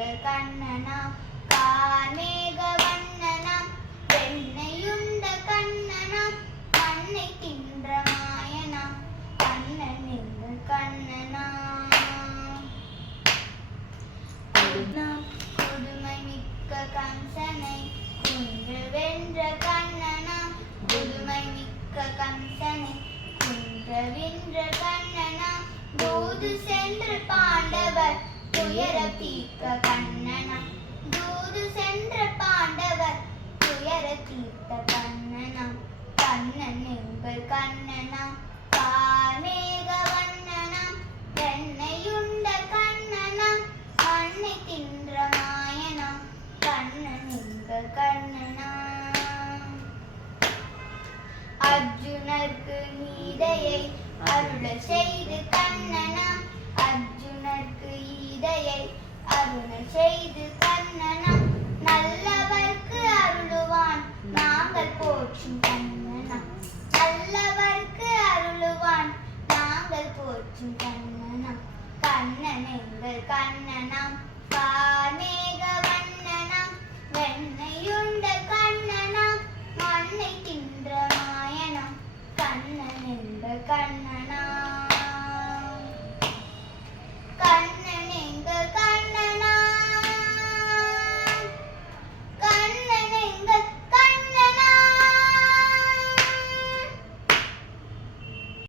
எங்கள் கண்ணனாம் கார்மேக வண்ணனாம் வெண்ணையுண்ட கண்ணனாம் மண்ணை தின்ற மாயனாம் கண்ணன் எங்கள் கண்ணனாம் கொடுமை மிக்க கம்சனை குன்று வென்ற கண்ணனாம் கொடுமை மிக்க கம்சனை குன்று வென்ற கண்ணனாம் தூது சென்று பாண்டவர் துயர தீர்க்க கண்ணனாம் தூது சென்ற பாண்டவர் துயர தீர்த்த கண்ணனாம் கண்ணன் எங்கள் கண்ணனாம் கார்மேக வண்ணனாம் வெண்ணையுண்ட கண்ணனாம் மண்ணை தின்ற மாயனாம் கண்ணன் எங்கள் கண்ணனாம் அர்ஜுனருக்கு கீதையை அருள செய்து கண்ணனாம் அர்ஜுனருக்கு கீதையை அருள செய்து கண்ணனாம் நல்லவர்க்கு அருளுவான் நாங்கள் போற்றும் கண்ணனாம் நல்லவர்க்கு அருளுவான் நாங்கள் போற்றும் கண்ணனாம் கண்ணன் எங்கள் கண்ணனாம் கார்மேக வண்ணனாம் வெண்ணையுண்ட கண்ணனாம் மண்ணை தின்ற மாயனாம் கண்ணன் எங்கள் கண்ணன்